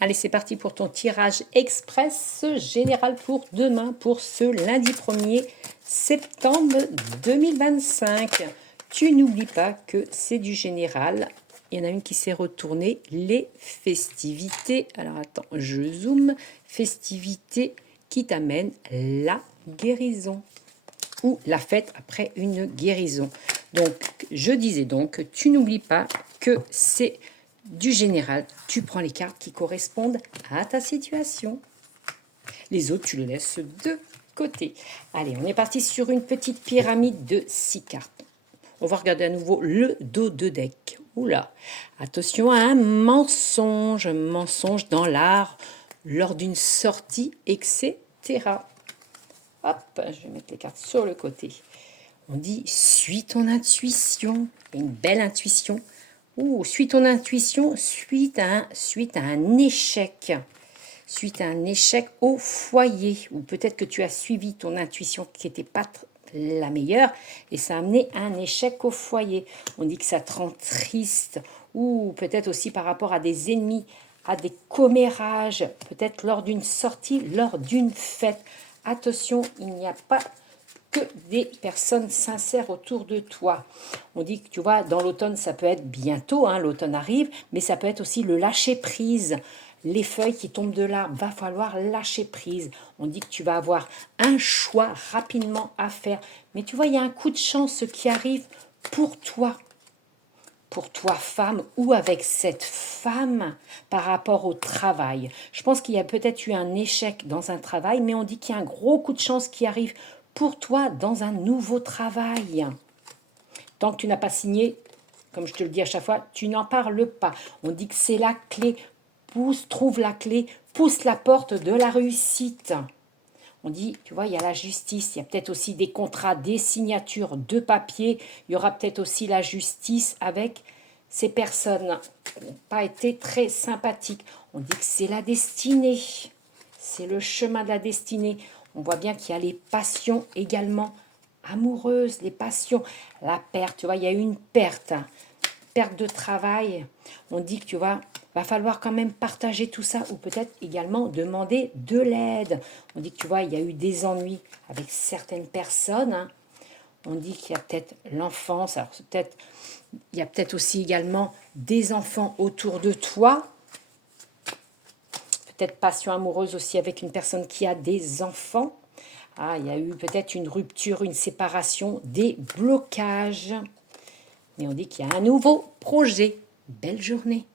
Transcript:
Allez, c'est parti pour ton tirage express général pour demain, pour ce lundi 1er septembre 2025. Tu n'oublies pas que c'est du général. Il y en a une qui s'est retournée, les festivités. Alors attends, je zoome. Festivités qui t'amènent la guérison ou la fête après une guérison. Donc, je disais donc, tu n'oublies pas que c'est du général. Tu prends les cartes qui correspondent à ta situation. Les autres, tu les laisses de côté. Allez, on est parti sur une petite pyramide de 6 cartes. On va regarder à nouveau le dos de deck. Oula, attention à un mensonge dans l'art, lors d'une sortie, etc. Hop, je vais mettre les cartes sur le côté. On dit, suis ton intuition. Une belle intuition. Ou suis ton intuition suite à un échec. Suite à un échec au foyer. Ou peut-être que tu as suivi ton intuition qui n'était pas la meilleure et ça a amené à un échec au foyer. On dit que ça te rend triste. Ou peut-être aussi par rapport à des ennemis, à des commérages. Peut-être lors d'une sortie, lors d'une fête. Attention, il n'y a pas que des personnes sincères autour de toi. On dit que tu vois, dans l'automne, ça peut être bientôt, hein, l'automne arrive, mais ça peut être aussi le lâcher prise. Les feuilles qui tombent de l'arbre, va falloir lâcher prise. On dit que tu vas avoir un choix rapidement à faire. Mais tu vois, il y a un coup de chance qui arrive pour toi femme, ou avec cette femme par rapport au travail. Je pense qu'il y a peut-être eu un échec dans un travail, mais on dit qu'il y a un gros coup de chance qui arrive pour toi dans un nouveau travail. Tant que tu n'as pas signé, comme je te le dis à chaque fois, tu n'en parles pas. On dit que c'est la clé. Trouve la clé, pousse la porte de la réussite. On dit, tu vois, il y a la justice, il y a peut-être aussi des contrats, des signatures de papier. Il y aura peut-être aussi la justice avec ces personnes qui n'ont pas été très sympathiques. On dit que c'est la destinée, c'est le chemin de la destinée. On voit bien qu'il y a les passions également amoureuses, les passions, la perte. Tu vois, il y a eu une perte de travail. On dit que tu vois, va falloir quand même partager tout ça ou peut-être également demander de l'aide. On dit que tu vois, il y a eu des ennuis avec certaines personnes. Hein. On dit qu'il y a peut-être l'enfance. Alors peut-être, il y a peut-être aussi également des enfants autour de toi. Peut-être passion amoureuse aussi avec une personne qui a des enfants. Ah, il y a eu peut-être une rupture, une séparation, des blocages. Mais on dit qu'il y a un nouveau projet. Belle journée.